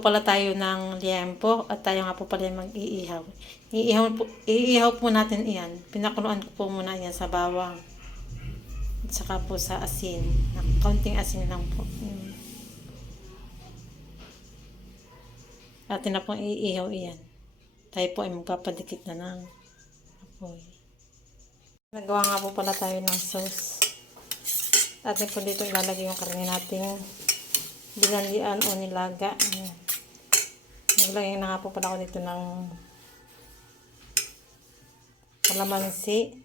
po pala tayo ng liempo at tayo nga po pala mag-iihaw. Iihaw po natin iyan. Pinakuluan ko po muna yan sa bawang. At saka po sa asin. Kaunting asin lang po. Atin na pong iihaw iyan. Tayo po ay magpapadikit na ng apoy. Nagawa nga po pala tayo ng sauce. Atin po dito ilalagay yung karne nating binalian o nilaga. Naglagay na nga po pala ako dito ng kalamansi,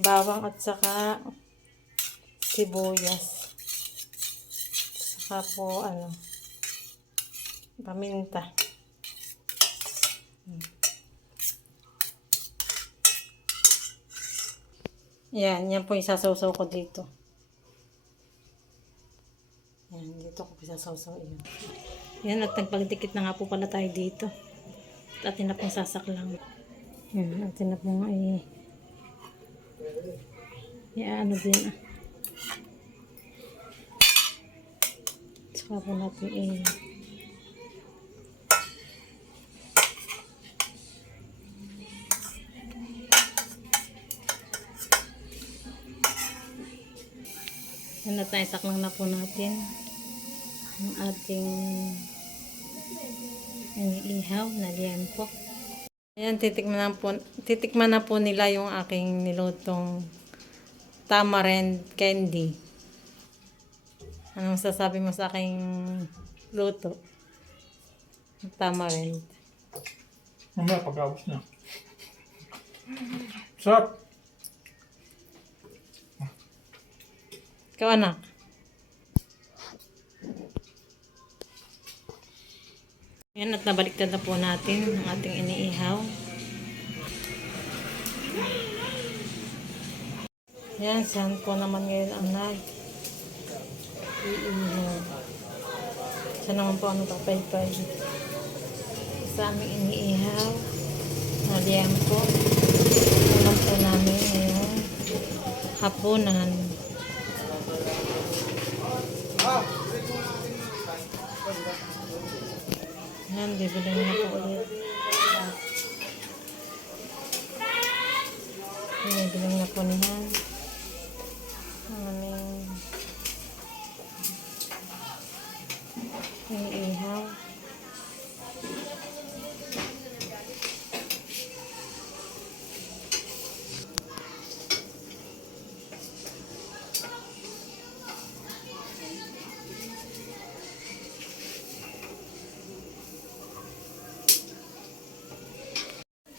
bawang at saka sibuyas. Saka po paminta. Yan po yung sasawsaw ko dito. Yan, dito ko pisasawsaw yun. Yan, at nagpagdikit na nga po pala tayo dito. At atin na pong sasaklang. Yan, atin na pong din. Saka po natin yan, at naisaklang na po natin ang ating iniihaw na liempo. Ayan, titikman na po nila yung aking nilutong tamarind candy. Anong sasabi mo sa aking luto? Tamarind. Mamaya pag-abos na. Sarap! Ikaw, anak. Yan, at nabaliktad na po natin ang ating iniihaw. Yan, saan po naman ngayon ang nag-iihaw. Saan naman po ang papaypay sa aming iniihaw na liempo. Naman po namin ngayong hapunan. Yan, bibili na po ulit. Bibili na po niyan. Iniihaw.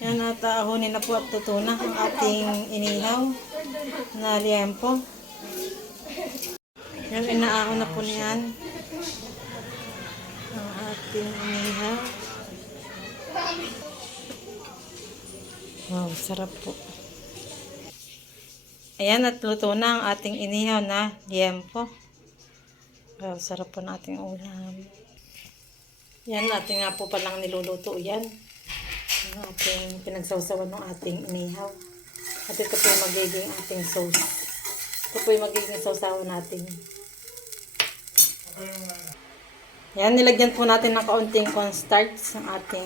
Yan, at ahunin na po at tutuna ang ating inihaw na liempo. Yan, inaahon na po niyan ang ating inihaw. Wow, sarap po. Ayan, at luto na ang ating inihaw na liempo. Wow, sarap po ng ating ulam. Yan, ating nga po palang niluluto yan. Ang ating pinagsawsawan ng ating inihaw. At ito po yung magiging ating sauce. Ito po yung magiging sausawan natin. Yan, nilagyan po natin ng kaunting cornstarch ang ating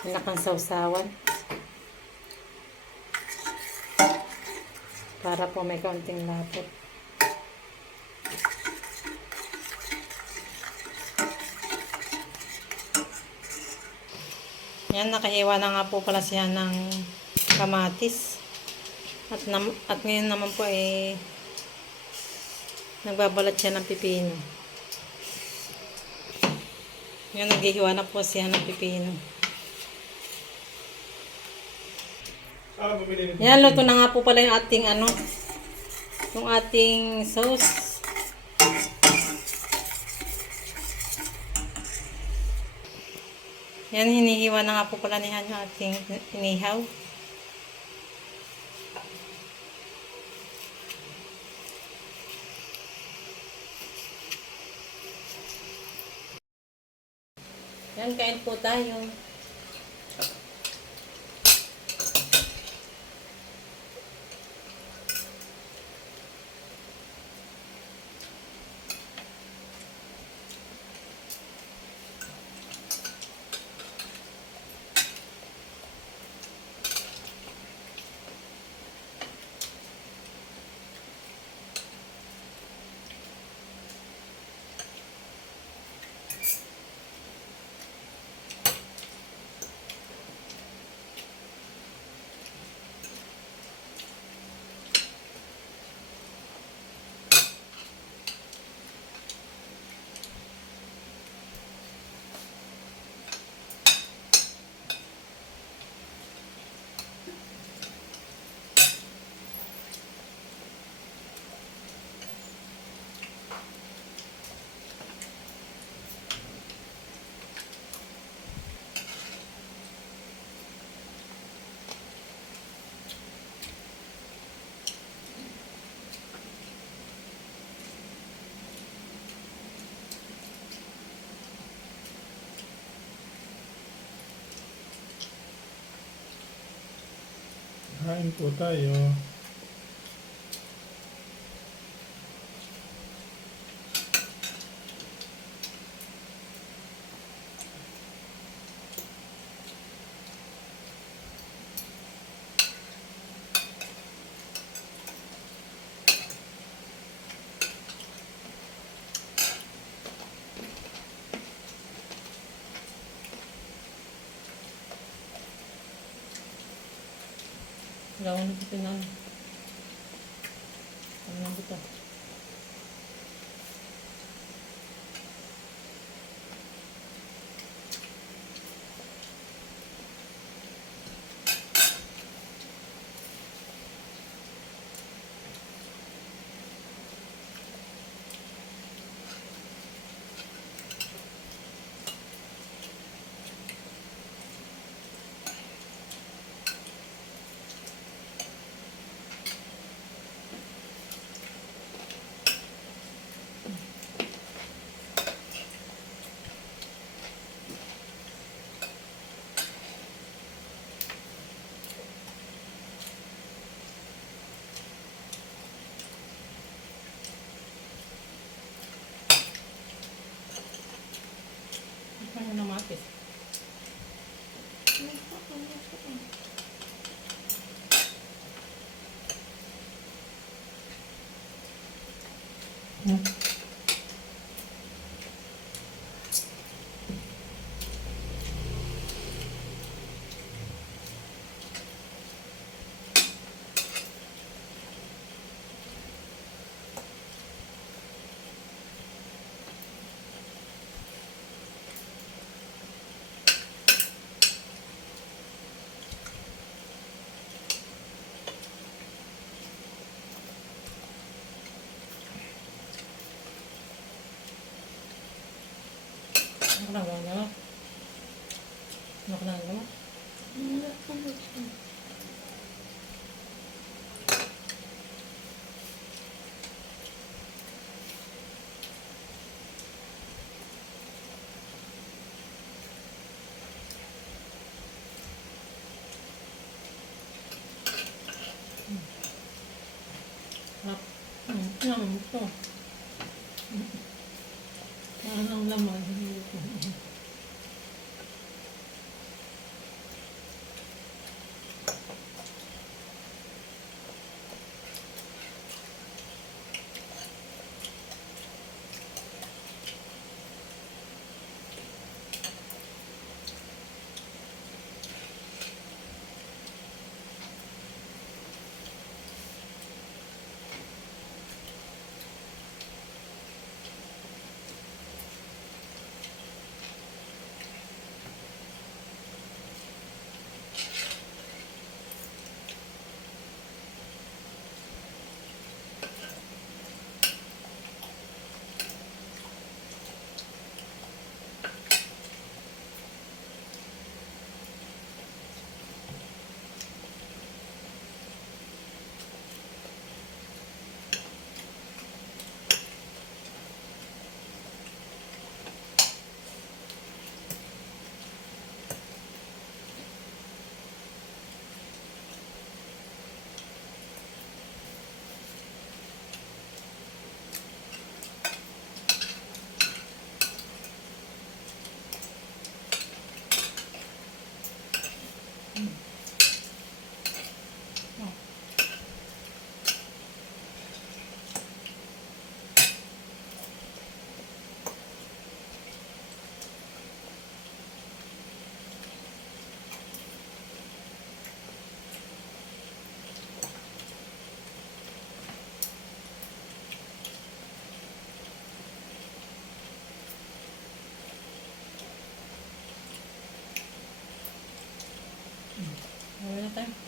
pinakansawsawan. Para po may kaunting lapot. Yan, nakahiwa na nga po pala siya ng kamatis. At ngayon naman po ay nagbabalat siya ng pipino. Yan, naghihiwa na po siya ng pipino. Yan, luto na nga po pala yung ating yung ating sauce. Yan, hinihiwa na nga po pala niyan yung ating inihaw. Yan, kain po tayo. Kain po tayo. Wala ko na kita na. Ano lang kita? Ano na mapis? Hmm. Ano ka na naman? Ano ka na naman? Ano ito? Anong laman? Wala na tayo.